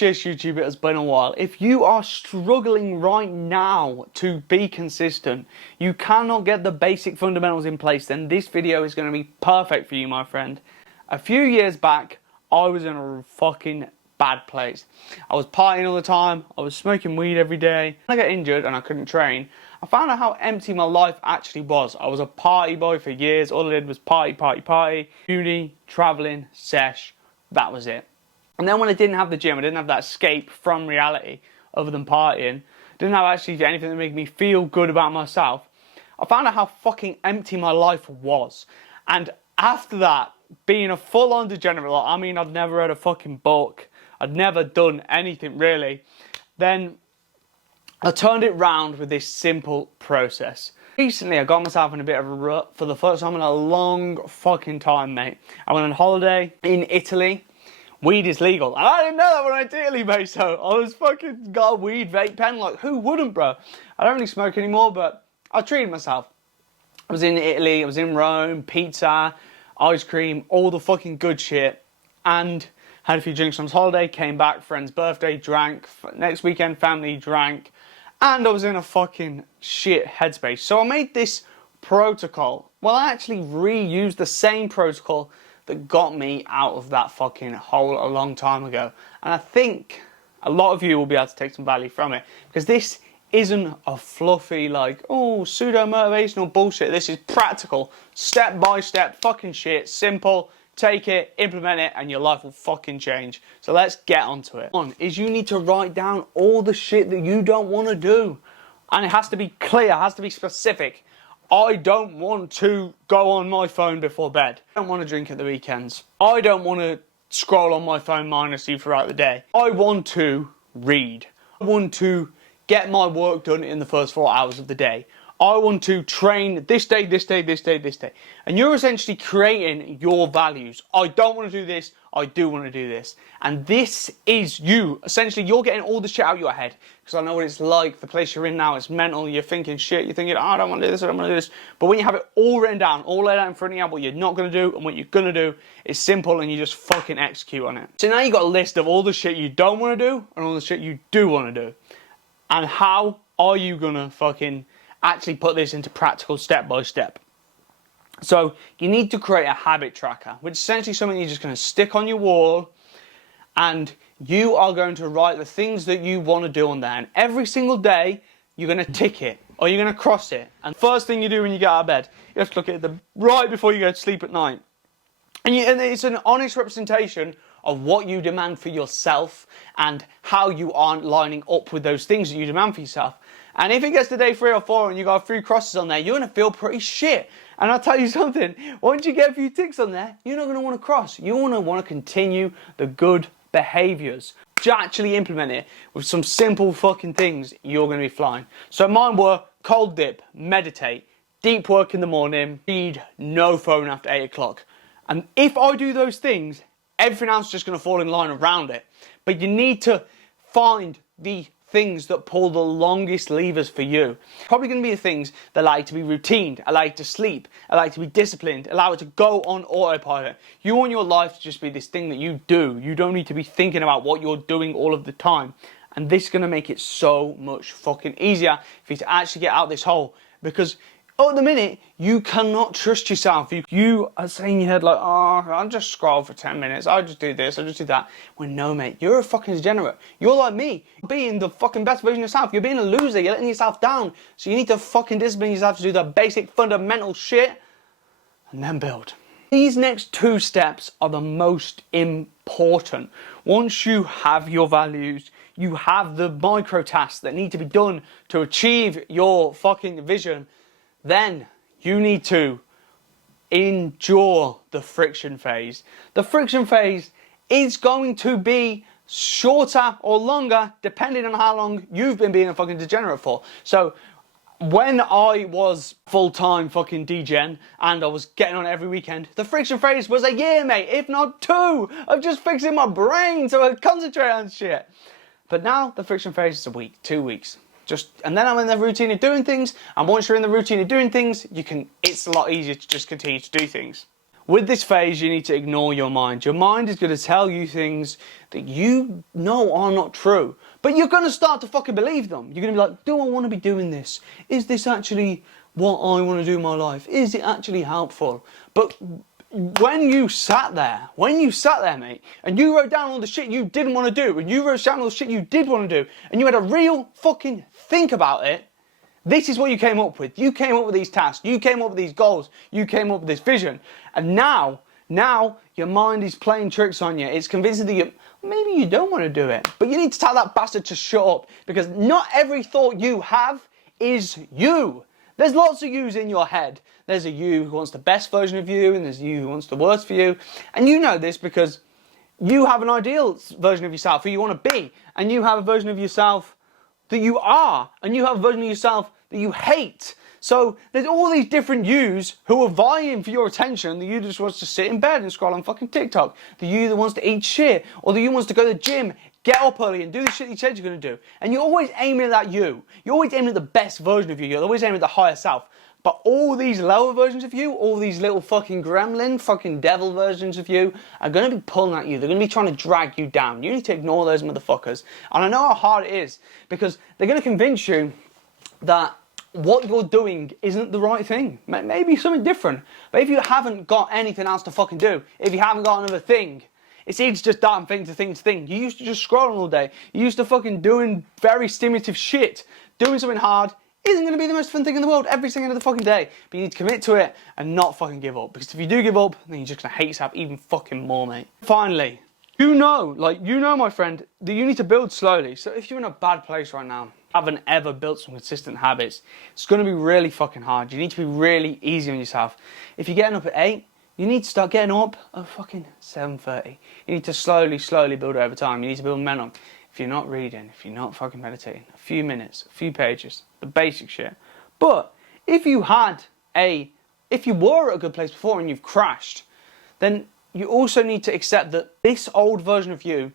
Yes, YouTube, it has been a while. If you are struggling right now to be consistent, you cannot get the basic fundamentals in place, then this video is going to be perfect for you, my friend. A few years back, I was in a fucking bad place. I was partying all the time, I was smoking weed every day. When I got injured and I couldn't train, I found out how empty my life actually was. I was a party boy for years. All I did was party, uni, travelling, sesh. That was it. And then when I didn't have the gym, I didn't have that escape from reality other than partying, didn't have actually anything that made me feel good about myself, I found out how fucking empty my life was. And after that, being a full-on degenerate, like, I mean, I'd never read a fucking book, I'd never done anything really, then I turned it round with this simple process. Recently, I got myself in a bit of a rut for the first time in a long fucking time, mate. I went on holiday in Italy. Weed is legal. And I didn't know that when I went to Italy, mate, so I was fucking got a weed vape pen, like, who wouldn't, bro? I don't really smoke anymore, but I treated myself. I was in Italy, I was in Rome, pizza, ice cream, all the fucking good shit, and had a few drinks on holiday, came back, friend's birthday, drank, next weekend, family, drank, and I was in a fucking shit headspace. So I made this protocol. Well, I actually reused the same protocol that got me out of that fucking hole a long time ago. And I think a lot of you will be able to take some value from it, because this isn't a fluffy, like, oh, pseudo-motivational bullshit. This is practical, step-by-step fucking shit, simple. Take it, implement it, and your life will fucking change. So let's get onto it. One is you need to write down all the shit that you don't want to do. And it has to be clear, it has to be specific. I don't want to go on my phone before bed. I don't want to drink at the weekends. I don't want to scroll on my phone mindlessly throughout the day. I want to read. I want to get my work done in the first 4 hours of the day. I want to train this day, this day, this day, this day. And you're essentially creating your values. I don't want to do this, I do want to do this. And this is you. Essentially, you're getting all the shit out of your head. Because I know what it's like, the place you're in now, it's mental, you're thinking shit, you're thinking, oh, I don't want to do this, I don't want to do this. But when you have it all written down, all laid out in front of you, what you're not going to do and what you're going to do, it's simple and you just fucking execute on it. So now you've got a list of all the shit you don't want to do and all the shit you do want to do. And how are you going to fucking actually put this into practical step by step? So you need to create a habit tracker, which is essentially something you're just going to stick on your wall, and you are going to write the things that you want to do on there. And every single day you're going to tick it or you're going to cross it. And first thing you do when you get out of bed, you have to look at it right before you go to sleep at night. And it's an honest representation of what you demand for yourself and how you aren't lining up with those things that you demand for yourself. And if it gets to day 3 or 4 and you got a few crosses on there, you're going to feel pretty shit. And I'll tell you something, once you get a few ticks on there, you're not going to want to cross. You want to continue the good behaviours. To actually implement it with some simple fucking things, you're going to be flying. So mine were cold dip, meditate, deep work in the morning, read, no phone after 8 o'clock. And if I do those things, everything else is just going to fall in line around it. But you need to find the things that pull the longest levers for you. Probably going to be the things that allow you to be routined, allow you to sleep, allow you to be disciplined, allow it to go on autopilot. You want your life to just be this thing that you do. You don't need to be thinking about what you're doing all of the time. And this is going to make it so much fucking easier for you to actually get out this hole. Because at the minute, you cannot trust yourself. You are saying in your head like, oh, I'll just scroll for 10 minutes. I'll just do this. I'll just do that. When no, mate, you're a fucking degenerate. You're like me. You're being the fucking best version of yourself. You're being a loser. You're letting yourself down. So you need to fucking discipline yourself to do the basic fundamental shit and then build. These next 2 steps are the most important. Once you have your values, you have the micro tasks that need to be done to achieve your fucking vision, then you need to endure the friction phase. The friction phase is going to be shorter or longer depending on how long you've been being a fucking degenerate for. So when I was full-time fucking degen and I was getting on every weekend, the friction phase was a year, mate, if not 2, of just fixing my brain so I could concentrate on shit. But now the friction phase is a week, 2 weeks. And then I'm in the routine of doing things, and once you're in the routine of doing things, it's a lot easier to just continue to do things. with this phase, you need to ignore your mind. Your mind is going to tell you things that you know are not true. But you're going to start to fucking believe them. You're going to be like, do I want to be doing this? Is this actually what I want to do in my life? Is it actually helpful? But when you sat there, mate, and you wrote down all the shit you didn't want to do, and you wrote down all the shit you did want to do, and you had a real fucking think about it, this is what you came up with. You came up with these tasks. You came up with these goals. You came up with this vision. And now your mind is playing tricks on you. It's convincing that maybe you don't want to do it. But you need to tell that bastard to shut up. Because not every thought you have is you. There's lots of yous in your head. There's a you who wants the best version of you, and there's a you who wants the worst for you. And you know this because you have an ideal version of yourself who you want to be. And you have a version of yourself that you are. And you have a version of yourself that you hate. So there's all these different yous who are vying for your attention. The you just wants to sit in bed and scroll on fucking TikTok. The you that wants to eat shit. Or the you wants to go to the gym, get up early and do the shit you said you're going to do. And you're always aiming at that you. You're always aiming at the best version of you. You're always aiming at the higher self. But all these lower versions of you, all these little fucking gremlin, fucking devil versions of you are going to be pulling at you. They're going to be trying to drag you down. You need to ignore those motherfuckers. And I know how hard it is because they're going to convince you that what you're doing isn't the right thing. Maybe something different. But if you haven't got anything else to fucking do, if you haven't got another thing, it's easy to just dart from thing to thing to thing. You used to just scrolling all day. You used to fucking doing very stimulative shit. Doing something hard isn't going to be the most fun thing in the world every single the fucking day. But you need to commit to it and not fucking give up. Because if you do give up, then you're just going to hate yourself even fucking more, mate. Finally, you know, my friend, that you need to build slowly. So if you're in a bad place right now, haven't ever built some consistent habits, it's going to be really fucking hard. You need to be really easy on yourself. If you're getting up at 8, you need to start getting up at fucking 7:30. You need to slowly build it over time. You need to build momentum. If you're not reading, if you're not fucking meditating, a few minutes, a few pages, the basic shit. But if you were at a good place before and you've crashed, then you also need to accept that this old version of you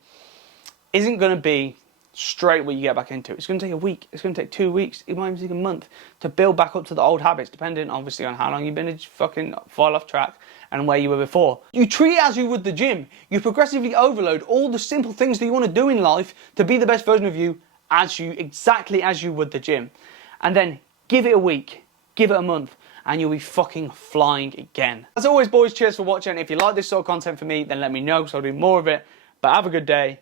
isn't going to be straight what you get back into. It's going to take a week. It's going to take 2 weeks. It might even take a month to build back up to the old habits, depending obviously on how long you've been to fucking fall off track and where you were before. You treat it as you would the gym. You progressively overload all the simple things that you want to do in life to be the best version of you exactly as you would the gym. And then give it a week, give it a month, and you'll be fucking flying again. As always, boys, cheers for watching. If you like this sort of content for me, then let me know because I'll do more of it. But have a good day.